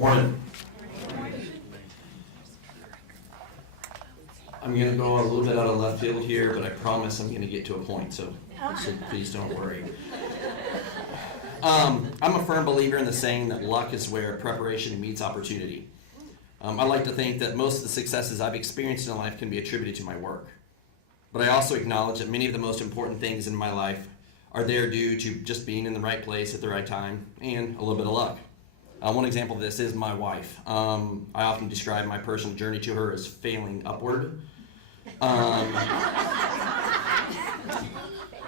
Morning. I'm going to go a little bit out of left field here, but I promise I'm going to get to a point, so please don't worry. I'm a firm believer in the saying that luck is where preparation meets opportunity. I like to think that most of the successes I've experienced in life can be attributed to my work. But I also acknowledge that many of the most important things in my life are there due to just being in the right place at the right time and a little bit of luck. One example of this is my wife. I often describe my personal journey to her as failing upward.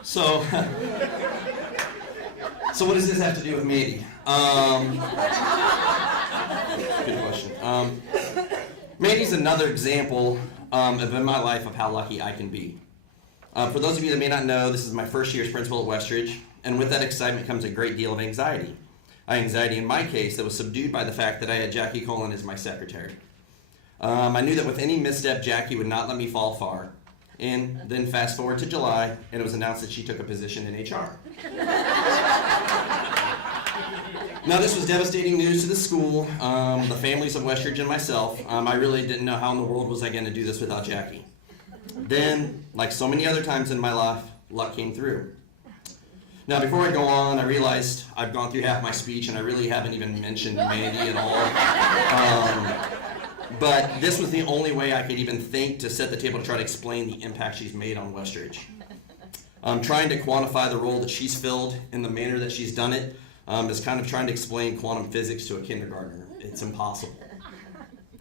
So what does this have to do with Mandy? Good question. Mandy's another example in my life of how lucky I can be. For those of you that may not know, this is my first year as principal at Westridge, and with that excitement comes a great deal of anxiety. Anxiety in my case that was subdued by the fact that I had Jackie Colin as my secretary. I knew that with any misstep, Jackie would not let me fall far. And then fast forward to July, and it was announced that she took a position in HR. Now, this was devastating news to the school, the families of Westridge, and myself. I really didn't know how in the world was I going to do this without Jackie. Then, like so many other times in my life, luck came through. Now, before I go on, I realized I've gone through half my speech, and I really haven't even mentioned Mandy at all. But this was the only way I could even think to set the table to try to explain the impact she's made on Westridge. Trying to quantify the role that she's filled in the manner that she's done it is kind of trying to explain quantum physics to a kindergartner. It's impossible.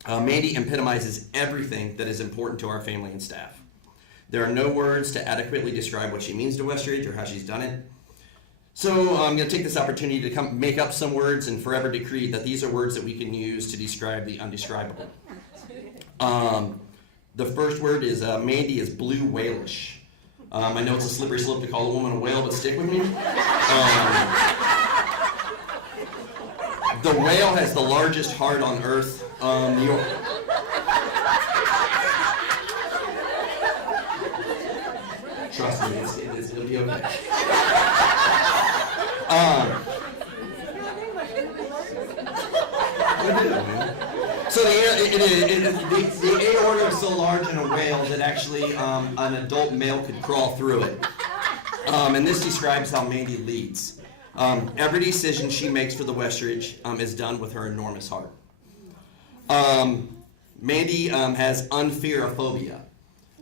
Mandy epitomizes everything that is important to our family and staff. There are no words to adequately describe what she means to Westridge or how she's done it. So I'm going to take this opportunity to make up some words and forever decree that these are words that we can use to describe the undescribable. The first word is Mandy is blue whalish. I know it's a slippery slope to call a woman a whale, but stick with me. The whale has the largest heart on earth. Trust me, it'll be okay. So the aorta is so large in a whale that actually an adult male could crawl through it. And this describes how Mandy leads. Every decision she makes for the Westridge is done with her enormous heart. Mandy has unfearophobia.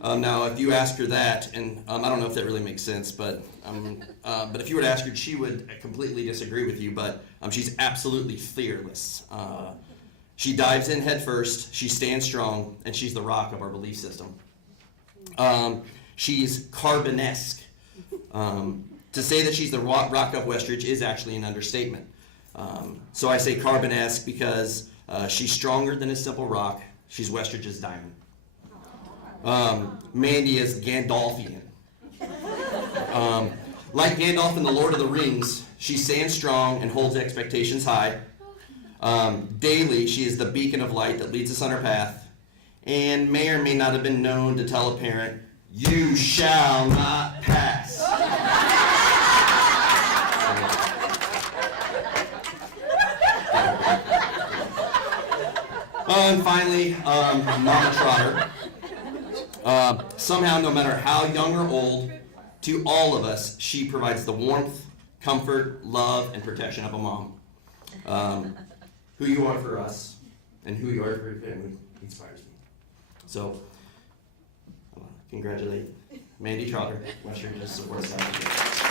Now, if you ask her that, and I don't know if that really makes sense, but if you were to ask her, she would completely disagree with you, but she's absolutely fearless. She dives in head first, she stands strong, and she's the rock of our belief system. She's carbonesque. To say that she's the rock of Westridge is actually an understatement. So I say carbonesque because she's stronger than a simple rock. She's Westridge's diamond. Mandy is Gandalfian. Like Gandalf in The Lord of the Rings, she stands strong and holds expectations high. Daily, she is the beacon of light that leads us on our path, and may or may not have been known to tell a parent, "You shall not pass." And finally, Mandy Trotter. Somehow, no matter how young or old, to all of us, she provides the warmth, comfort, love, and protection of a mom. Who you are for us and who you are for your family inspires me. So, I want to congratulate Mandy Trotter, Westridge support staff.